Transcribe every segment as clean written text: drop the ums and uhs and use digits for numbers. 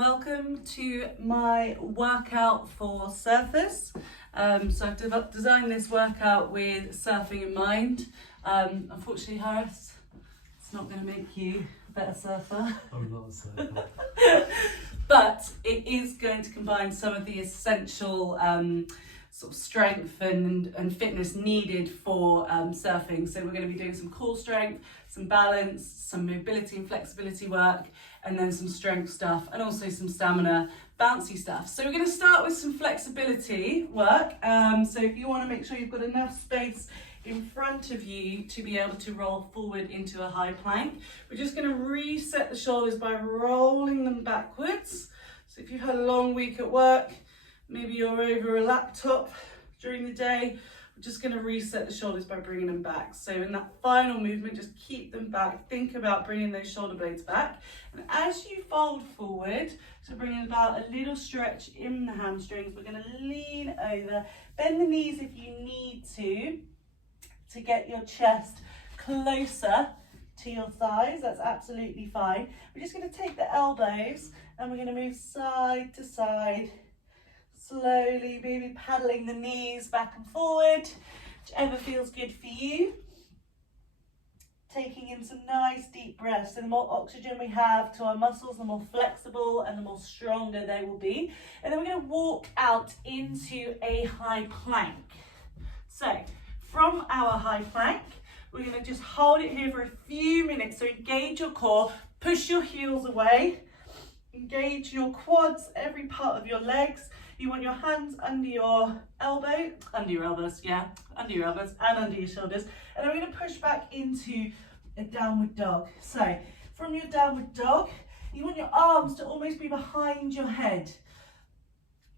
Welcome to my workout for surfers. So I've designed this workout with surfing in mind. Unfortunately, Harris, it's not going to make you a better surfer. I'm not a surfer. But it is going to combine some of the essential sort of strength and fitness needed for surfing. So we're going to be doing some core strength, some balance, some mobility and flexibility work, and then some strength stuff, and also some stamina, bouncy stuff. So we're going to start with some flexibility work. So if you want to make sure you've got enough space in front of you to be able to roll forward into a high plank, we're just going to reset the shoulders by rolling them backwards. So if you've had a long week at work, maybe you're over a laptop during the day, we're just going to reset the shoulders by bringing them back. So in that final movement, just keep them back. Think about bringing those shoulder blades back. And as you fold forward, so bringing about a little stretch in the hamstrings, we're going to lean over, bend the knees if you need to get your chest closer to your thighs. That's absolutely fine. We're just going to take the elbows and we're going to move side to side, slowly, maybe paddling the knees back and forward, whichever feels good for you. Taking in some nice deep breaths. So the more oxygen we have to our muscles, the more flexible and the more stronger they will be. And then we're going to walk out into a high plank. So from our high plank, we're going to just hold it here for a few minutes. So engage your core, push your heels away, engage your quads, every part of your legs. You want your hands under your elbows and under your shoulders. And then we're going to push back into a downward dog. So from your downward dog, you want your arms to almost be behind your head.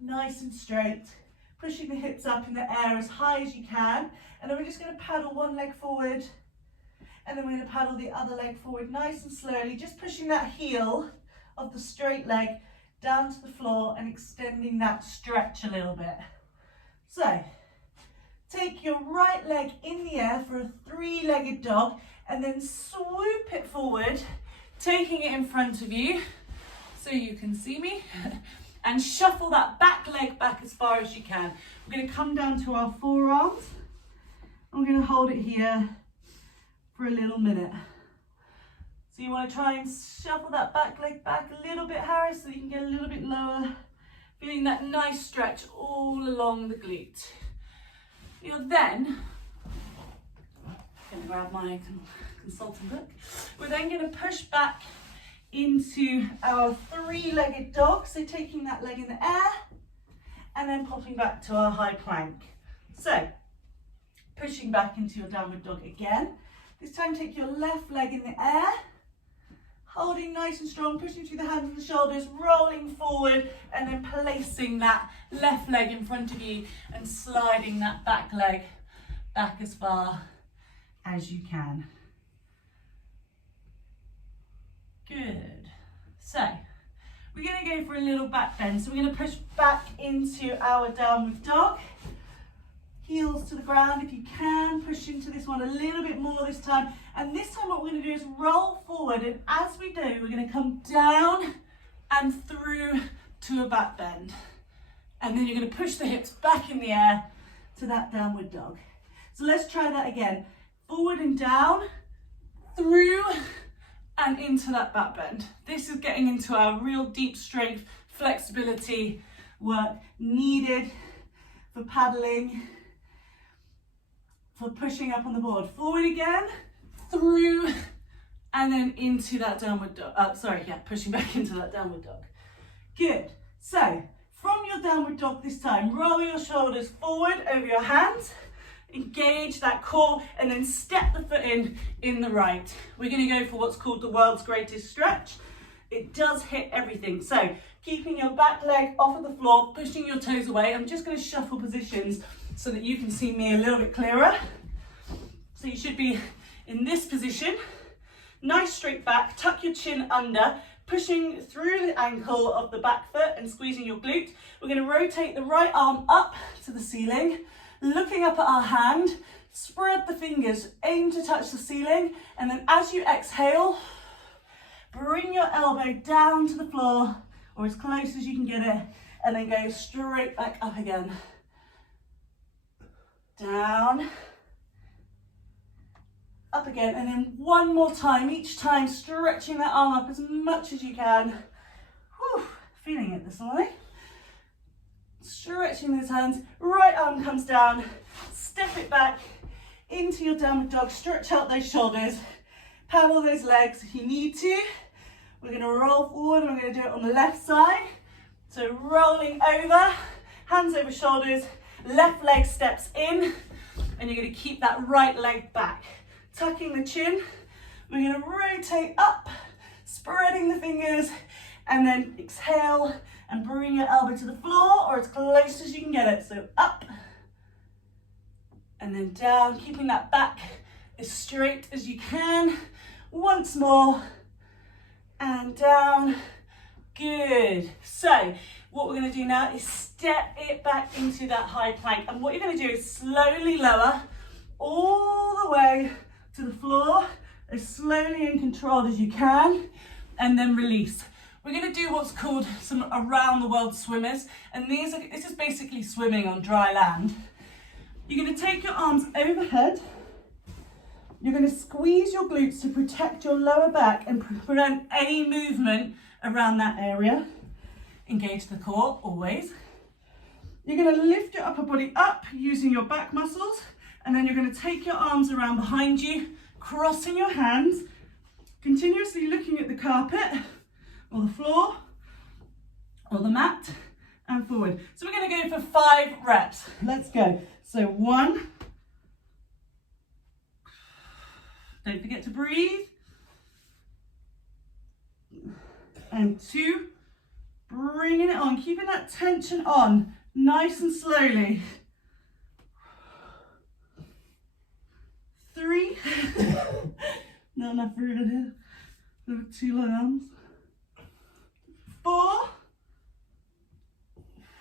Nice and straight, pushing the hips up in the air as high as you can. And then we're just going to paddle one leg forward. And then we're going to paddle the other leg forward nice and slowly, just pushing that heel of the straight leg down to the floor and extending that stretch a little bit. So take your right leg in the air for a three-legged dog and then swoop it forward, taking it in front of you so you can see me, and shuffle that back leg back as far as you can. We're going to come down to our forearms and we're going to hold it here for a little minute. So you want to try and shuffle that back leg back a little bit, Harris, so you can get a little bit lower. Feeling that nice stretch all along the glute. You're then going to grab my consultant book. We're then going to push back into our three-legged dog. So taking that leg in the air and then popping back to our high plank. So pushing back into your downward dog again. This time take your left leg in the air, holding nice and strong, pushing through the hands and the shoulders, rolling forward, and then placing that left leg in front of you and sliding that back leg back as far as you can. Good. So we're going to go for a little back bend. So we're going to push back into our downward dog. Heels to the ground if you can. Push into this one a little bit more this time. And this time what we're going to do is roll forward. And as we do, we're going to come down and through to a back bend. And then you're going to push the hips back in the air to that downward dog. So let's try that again. Forward and down, through and into that back bend. This is getting into our real deep strength, flexibility work needed for paddling, for pushing up on the board. Forward again, through, and then into that downward dog. Pushing back into that downward dog. Good. So from your downward dog this time, roll your shoulders forward over your hands, engage that core, and then step the foot in the right. We're going to go for what's called the world's greatest stretch. It does hit everything. So keeping your back leg off of the floor, pushing your toes away. I'm just going to shuffle positions so that you can see me a little bit clearer. So you should be in this position. Nice straight back, tuck your chin under, pushing through the ankle of the back foot and squeezing your glute. We're going to rotate the right arm up to the ceiling, looking up at our hand, spread the fingers, aim to touch the ceiling, and then as you exhale, bring your elbow down to the floor or as close as you can get it, and then go straight back up again. Down, up again, and then one more time, each time stretching that arm up as much as you can. Whew, feeling it this morning. Stretching those hands, right arm comes down, step it back into your downward dog, stretch out those shoulders, paddle those legs if you need to. We're going to roll forward, and we're going to do it on the left side. So rolling over, hands over shoulders, left leg steps in, and you're going to keep that right leg back. Tucking the chin, we're going to rotate up, spreading the fingers, and then exhale and bring your elbow to the floor or as close as you can get it. So up and then down, keeping that back as straight as you can. Once more, and down. Good. So what we're going to do now is step it back into that high plank. And what you're going to do is slowly lower all the way to the floor, as slowly and controlled as you can, and then release. We're going to do what's called some around the world swimmers, and this is basically swimming on dry land. You're going to take your arms overhead. You're going to squeeze your glutes to protect your lower back and prevent any movement around that area. Engage the core, always. You're going to lift your upper body up using your back muscles, and then you're going to take your arms around behind you, crossing your hands, continuously looking at the carpet, or the floor, or the mat, and forward. So we're going to go for 5 reps. Let's go. So 1. Don't forget to breathe. And 2. Bringing it on, keeping that tension on, nice and slowly. 3. Not enough room in here. There are 2 long arms. 4.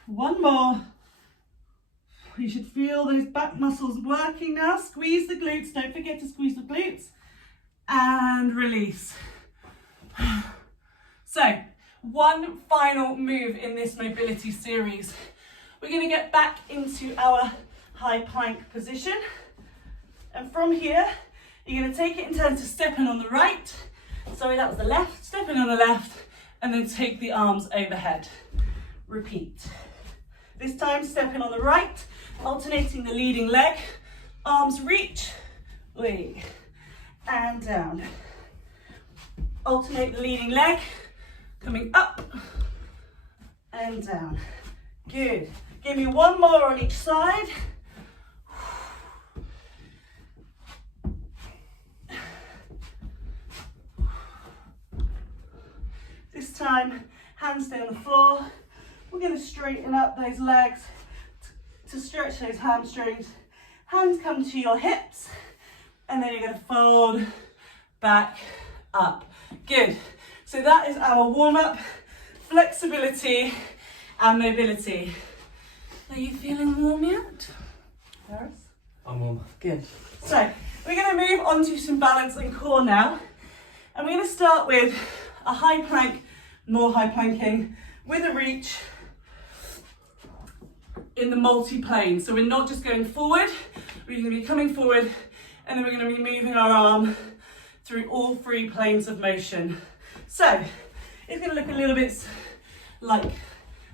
1 more. You should feel those back muscles working now. Squeeze the glutes. Don't forget to squeeze the glutes. And release. So, one final move in this mobility series. We're going to get back into our high plank position. And from here, you're going to take it in turn to stepping on the right. Sorry, that was the left. Stepping on the left, and then take the arms overhead. Repeat. This time, stepping on the right, alternating the leading leg. Arms reach, and down. Alternate the leading leg, coming up and down. Good. Give me 1 more on each side. This time, hands stay on the floor. We're going to straighten up those legs to stretch those hamstrings. Hands come to your hips, and then you're going to fold back up. Good. So that is our warm-up, flexibility and mobility. Are you feeling warm yet, Harris? I'm warm. Good. So we're going to move on to some balance and core now. And we're going to start with a high plank, more high planking, with a reach in the multi-plane. So we're not just going forward, we're going to be coming forward, and then we're going to be moving our arm through all 3 planes of motion. So it's going to look a little bit like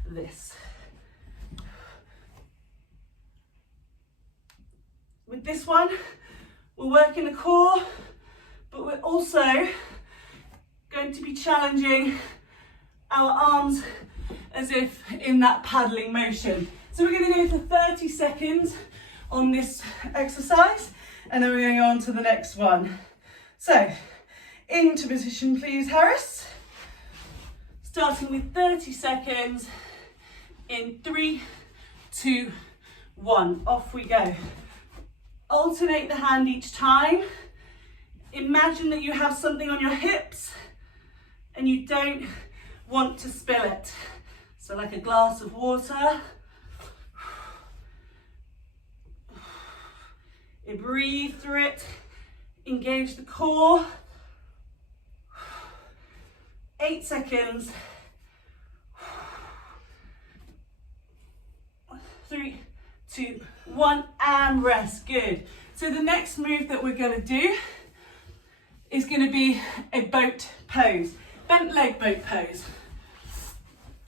this. With this one, we're working the core, but we're also going to be challenging our arms as if in that paddling motion. So we're going to go for 30 seconds on this exercise, and then we're going to go on to the next one. So, into position please, Harris. Starting with 30 seconds in 3, 2, 1. Off we go. Alternate the hand each time. Imagine that you have something on your hips and you don't want to spill it. So like a glass of water. You breathe through it. Engage the core. 8 seconds. 3, 2, 1, and rest. Good. So the next move that we're going to do is going to be a boat pose, bent leg boat pose.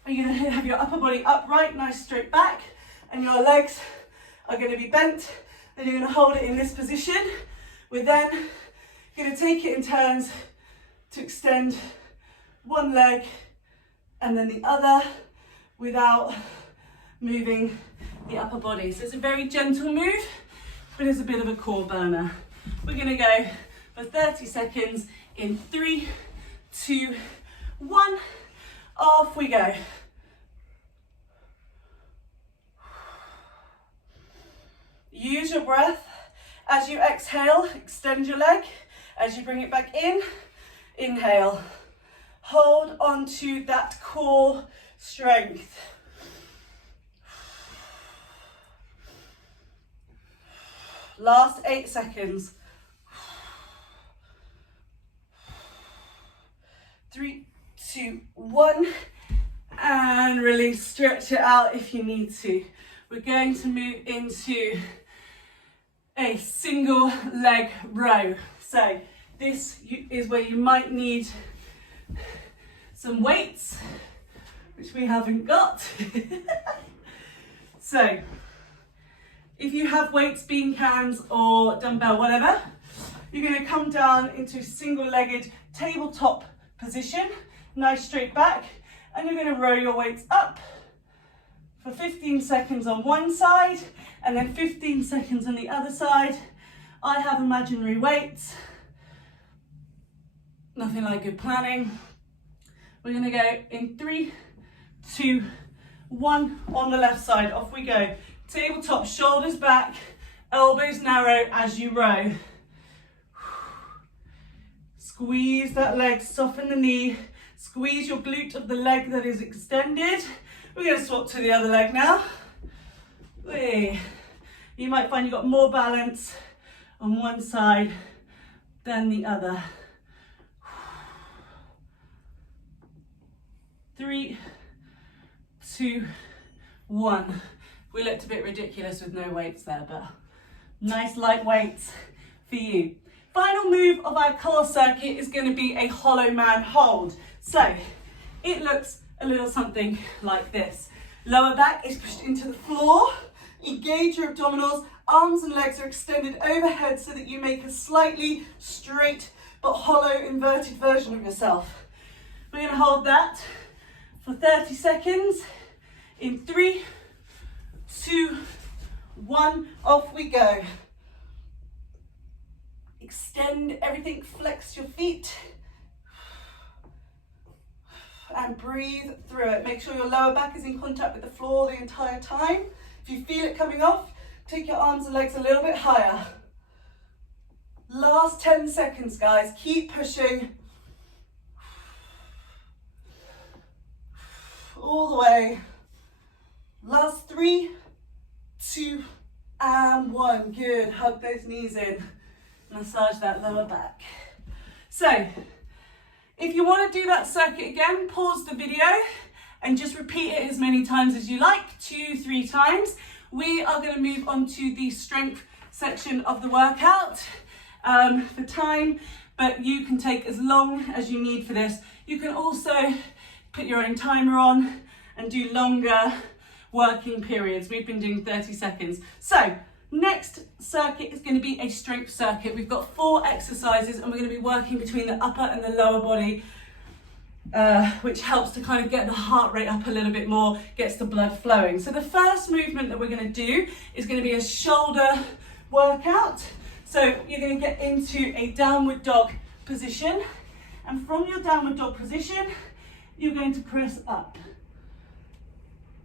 You're going to have your upper body upright, nice straight back, and your legs are going to be bent, and you're going to hold it in this position. We're then going to take it in turns to extend one leg and then the other without moving the upper body. So it's a very gentle move, but it's a bit of a core burner. We're going to go for 30 seconds in 3, 2, 1. Off we go. Use your breath. As you exhale, extend your leg. As you bring it back in, inhale. Hold on to that core strength. Last 8 seconds. 3, 2, 1. And release, stretch it out if you need to. We're going to move into a single leg row. So this is where you might need some weights, which we haven't got. So if you have weights, bean cans or dumbbell, whatever, you're going to come down into single-legged tabletop position, nice straight back, and you're going to row your weights up for 15 seconds on one side and then 15 seconds on the other side. I have imaginary weights. Nothing like good planning. We're going to go in 3, 2, 1 on the left side. Off we go. Tabletop, shoulders back, elbows narrow as you row. Squeeze that leg, soften the knee. Squeeze your glute of the leg that is extended. We're going to swap to the other leg now. You might find you've got more balance on one side than the other. 3, 2, 1. We looked a bit ridiculous with no weights there, but nice light weights for you. Final move of our core circuit is going to be a hollow man hold. So it looks a little something like this. Lower back is pushed into the floor. Engage your abdominals. Arms and legs are extended overhead so that you make a slightly straight but hollow inverted version of yourself. We're going to hold that for 30 seconds in 3, 2, 1. Off we go. Extend everything, flex your feet. And breathe through it. Make sure your lower back is in contact with the floor the entire time. If you feel it coming off, take your arms and legs a little bit higher. Last 10 seconds, guys. Keep pushing. All the way. Last 3, 2, and 1. Good. Hug those knees in. Massage that lower back. So, if you want to do that circuit again, pause the video and just repeat it as many times as you like, 2, 3 times. We are going to move on to the strength section of the workout for time, but you can take as long as you need for this. You can also put your own timer on and do longer working periods. We've been doing 30 seconds. So, next circuit is going to be a strength circuit. We've got 4 exercises and we're going to be working between the upper and the lower body, which helps to kind of get the heart rate up a little bit more, gets the blood flowing. So the first movement that we're going to do is going to be a shoulder workout. So you're going to get into a downward dog position, and from your downward dog position, you're going to press up.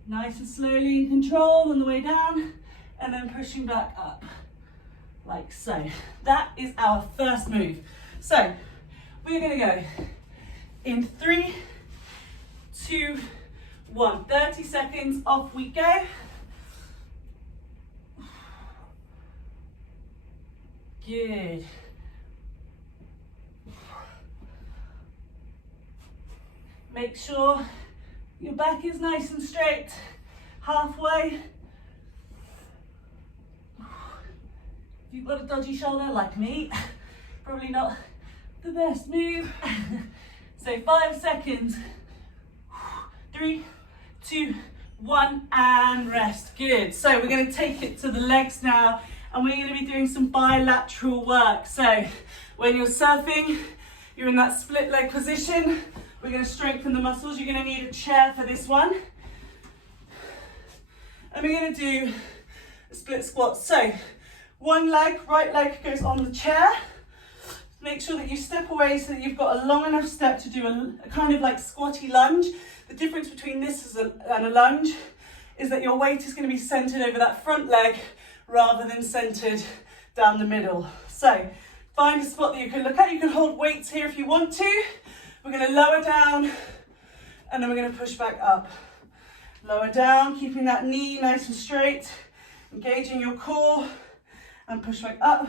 Nice and slowly in control on the way down, and then pushing back up, like so. That is our first move. So we're going to go in 3, 2, 1. 30 seconds, off we go. Good. Make sure your back is nice and straight. Halfway. If you've got a dodgy shoulder like me, probably not the best move. So 5 seconds. 3, 2, 1, and rest. Good. So we're going to take it to the legs now, and we're going to be doing some bilateral work. So when you're surfing, you're in that split leg position. We're going to strengthen the muscles. You're going to need a chair for this one. And we're going to do a split squat. So one leg, right leg goes on the chair. Make sure that you step away so that you've got a long enough step to do a kind of like squatty lunge. The difference between this and a lunge is that your weight is going to be centered over that front leg rather than centered down the middle. So find a spot that you can look at. You can hold weights here if you want to. We're going to lower down and then we're going to push back up. Lower down, keeping that knee nice and straight, engaging your core, and push back up.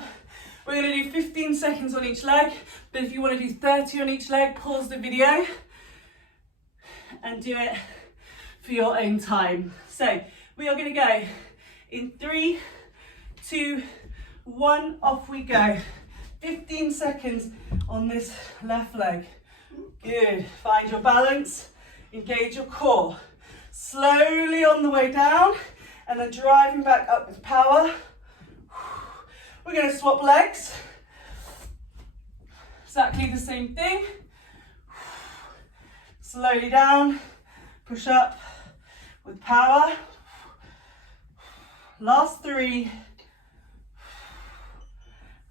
We're going to do 15 seconds on each leg, but if you want to do 30 on each leg, pause the video and do it for your own time. So we are going to go in 3, 2, 1, off we go. 15 seconds on this left leg. Good. Find your balance, engage your core. Slowly on the way down, and then driving back up with power. We're going to swap legs. Exactly the same thing. Slowly down, push up with power. Last 3.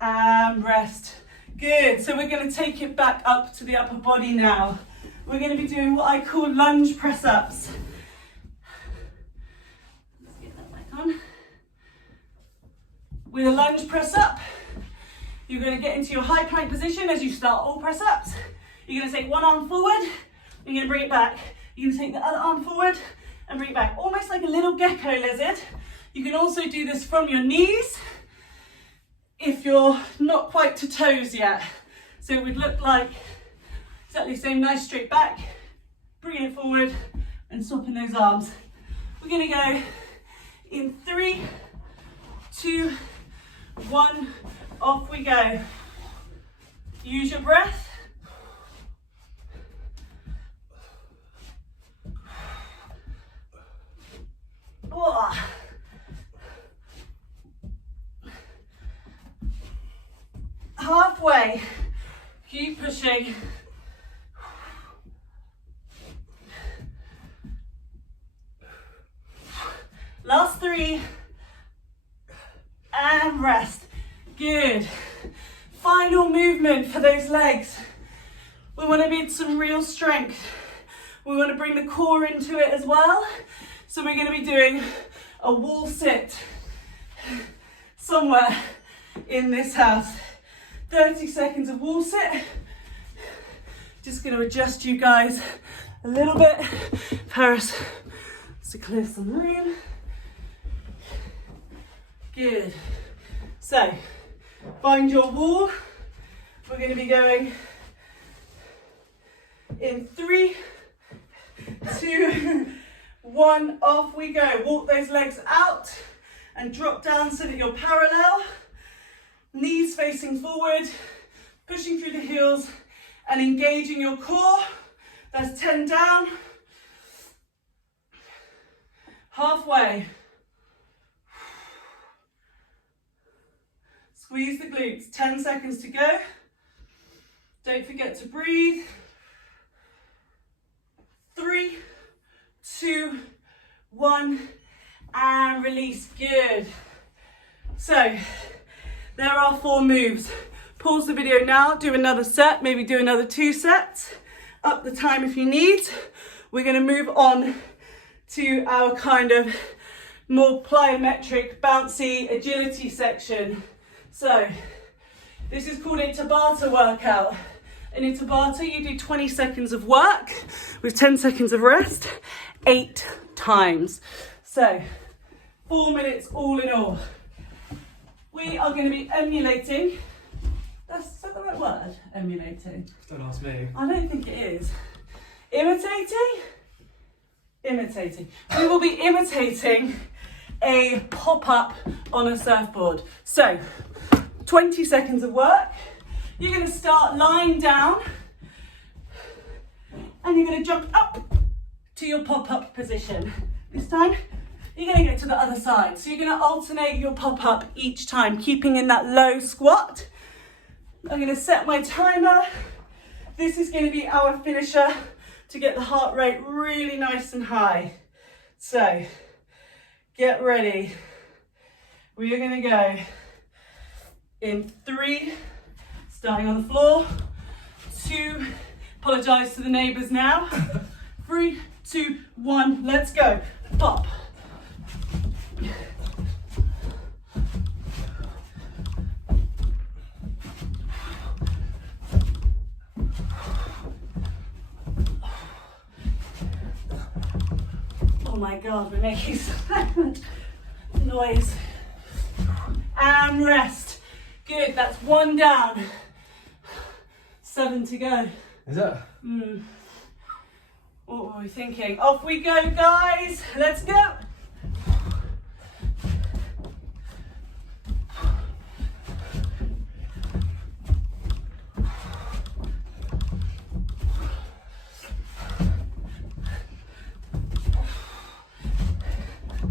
And rest. Good. So we're going to take it back up to the upper body now. We're going to be doing what I call lunge press-ups. Let's get that back on. With a lunge press up, you're going to get into your high plank position as you start all press ups. You're going to take one arm forward, you're going to bring it back. You're going to take the other arm forward and bring it back, almost like a little gecko lizard. You can also do this from your knees if you're not quite to toes yet. So it would look like exactly the same, nice straight back, bring it forward and swapping those arms. We're going to go in 3, 2, 1, off we go. Use your breath. Oh. Halfway. Keep pushing. Last 3. And rest. Good. Final movement for those legs. We want to build some real strength. We want to bring the core into it as well. So we're going to be doing a wall sit somewhere in this house. 30 seconds of wall sit. Just going to adjust you guys a little bit. Paris, to clear some room. Good. So, find your wall. We're going to be going in 3, 2, 1, off we go. Walk those legs out and drop down so that you're parallel. Knees facing forward, pushing through the heels and engaging your core. That's 10 down. Halfway. Squeeze the glutes, 10 seconds to go. Don't forget to breathe. 3, 2, 1, and release. Good. So, there are 4 moves. Pause the video now, do another set, maybe do another 2 sets. Up the time if you need. We're going to move on to our kind of more plyometric, bouncy agility section. So, this is called a Tabata workout. In a Tabata, you do 20 seconds of work with 10 seconds of rest, 8 times. So, 4 minutes all in all. We are going to be emulating. Is that the right word? Emulating. Don't ask me. I don't think it is. Imitating? Imitating. We will be imitating a pop-up on a surfboard. So 20 seconds of work. You're going to start lying down and you're going to jump up to your pop-up position. This time you're going to get to the other side. So you're going to alternate your pop-up each time, keeping in that low squat. I'm going to set my timer. This is going to be our finisher to get the heart rate really nice and high. So get ready. We are going to go in 3, starting on the floor, 2, apologise to the neighbours now, 3, 2, 1, let's go, pop. Oh my God, we're making so much noise. And rest. Good, that's 1 down. 7 to go. Is that? What were we thinking? Off we go, guys. Let's go.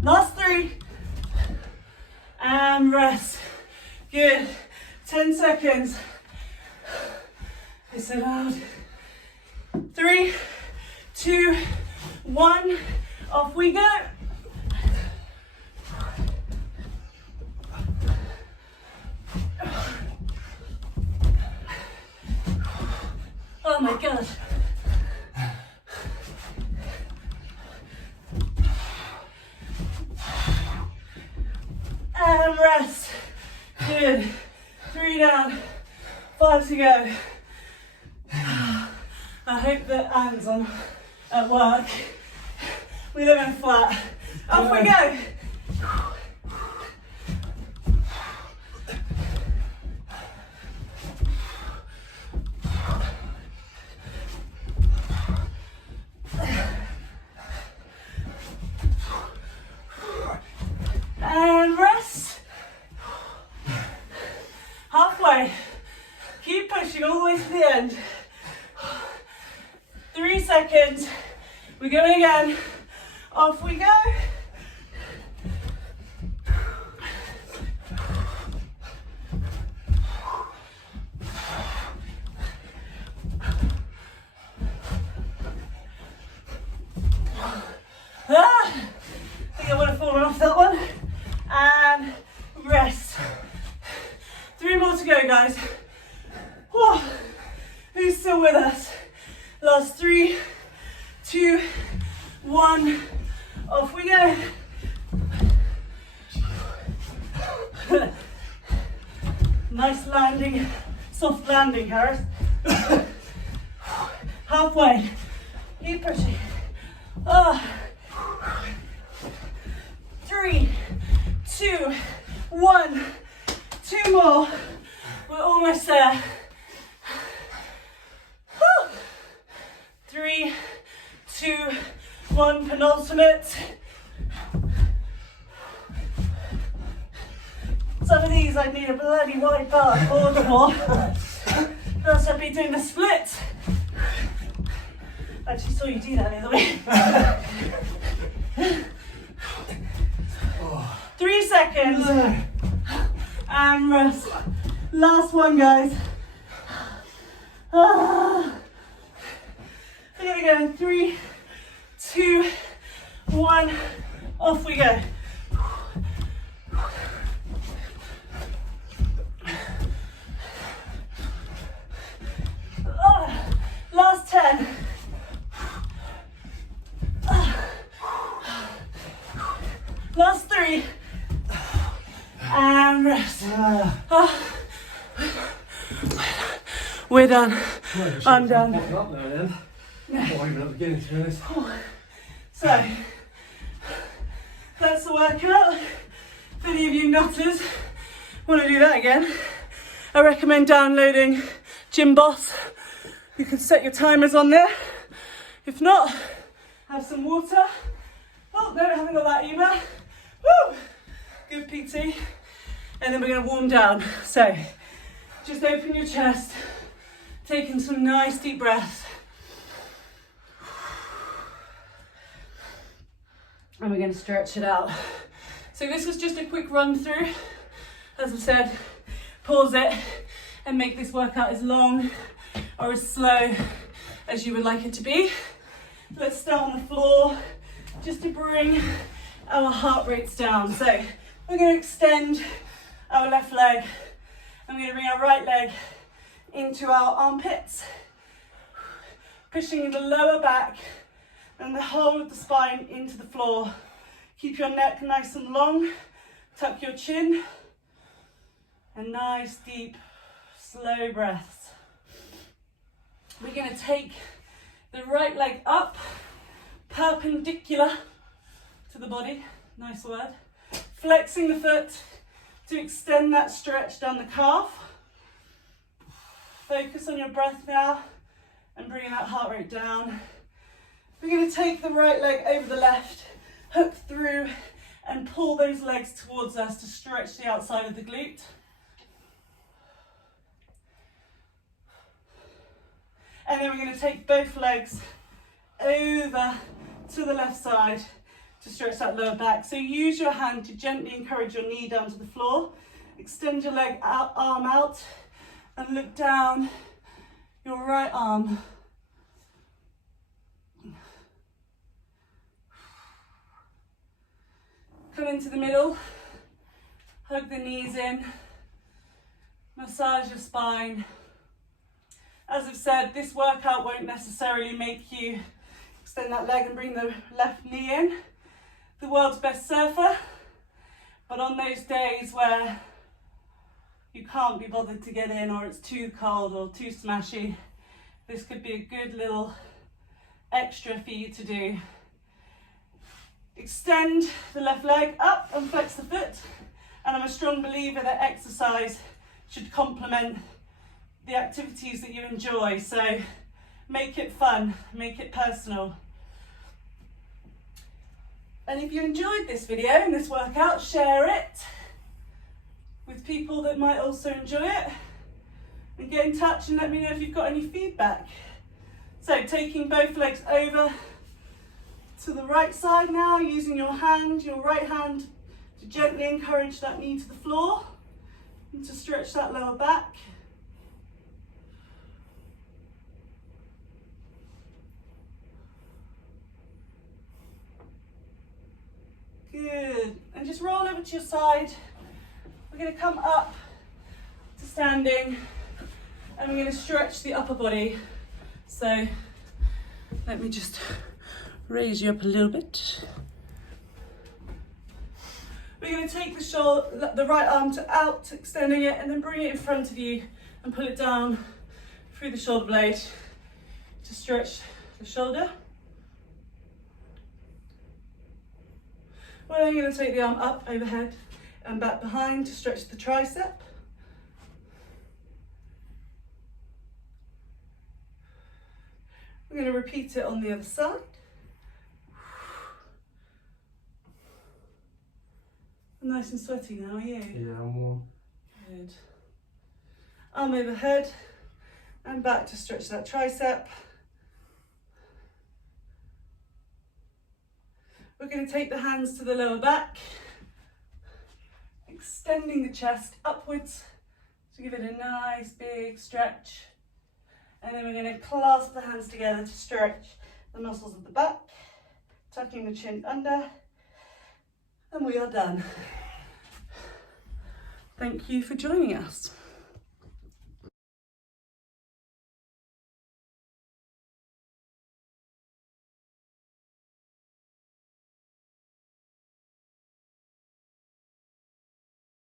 Last 3. And rest. Good. 10 seconds. Is it out? 3, 2, 1. Off we go. Oh my God. And rest. Good. 3 down. 5 to go. I hope that Anne's on at work. We live in a flat. Off we go. And rest. Halfway. Keep pushing all the way to the end. 3 seconds. We're going again. Off we go. I think I would have fallen off that one. And rest. 3 more to go, guys. Whew. Who's still with us? Last 3, 2, 1. Off we go. Nice landing, soft landing, Harris. Halfway. Keep pushing. 3, 2, 1. 2 more. We're almost there. 3, 2, 1. Penultimate. Some of these I need a bloody wide bar board for. Or else I'd be doing the split. I actually saw you do that the other way. 3 seconds. And rest. Last one, guys. We're gonna go in 3, 2, 1. Off we go. Last 10. Last 3. And rest. We're done. I'm done. So, that's the workout. If any of you nutters want to do that again, I recommend downloading Gym Boss. You can set your timers on there. If not, have some water. Oh, no, I haven't got that either. Woo! Good PT. And then we're going to warm down. So just open your chest, taking some nice deep breaths. And we're going to stretch it out. So this was just a quick run through. As I said, pause it and make this workout as long or as slow as you would like it to be. Let's start on the floor just to bring our heart rates down. So we're going to extend our left leg and we're going to bring our right leg into our armpits, pushing the lower back and the whole of the spine into the floor. Keep your neck nice and long, tuck your chin, and nice deep slow breaths. We're going to take the right leg up, perpendicular to the body, nice word, flexing the foot to extend that stretch down the calf. Focus on your breath now and bring that heart rate down. We're going to take the right leg over the left, hook through and pull those legs towards us to stretch the outside of the glute. And then we're going to take both legs over to the left side to stretch that lower back. So use your hand to gently encourage your knee down to the floor. Extend your leg out, arm out, and look down your right arm. Come into the middle, hug the knees in, massage your spine. As I've said, this workout won't necessarily make you extend that leg and bring the left knee in. The world's best surfer, but on those days where you can't be bothered to get in or it's too cold or too smashy, this could be a good little extra for you to do. Extend the left leg up and flex the foot. And I'm a strong believer that exercise should complement the activities that you enjoy. So make it fun, make it personal. And if you enjoyed this video and this workout, share it with people that might also enjoy it. And get in touch and let me know if you've got any feedback. So taking both legs over to the right side now, using your right hand to gently encourage that knee to the floor and to stretch that lower back. Good. And just roll over to your side. We're going to come up to standing and we're going to stretch the upper body. So let me just raise you up a little bit. We're going to take the right arm out, extending it, and then bring it in front of you and pull it down through the shoulder blade to stretch the shoulder. We're then going to take the arm up overhead and back behind to stretch the tricep. We're going to repeat it on the other side. Nice and sweaty now, are you? Yeah, I'm warm. Good. Arm overhead and back to stretch that tricep. We're going to take the hands to the lower back, extending the chest upwards to give it a nice big stretch. And then we're going to clasp the hands together to stretch the muscles of the back, tucking the chin under. And we are done. Thank you for joining us.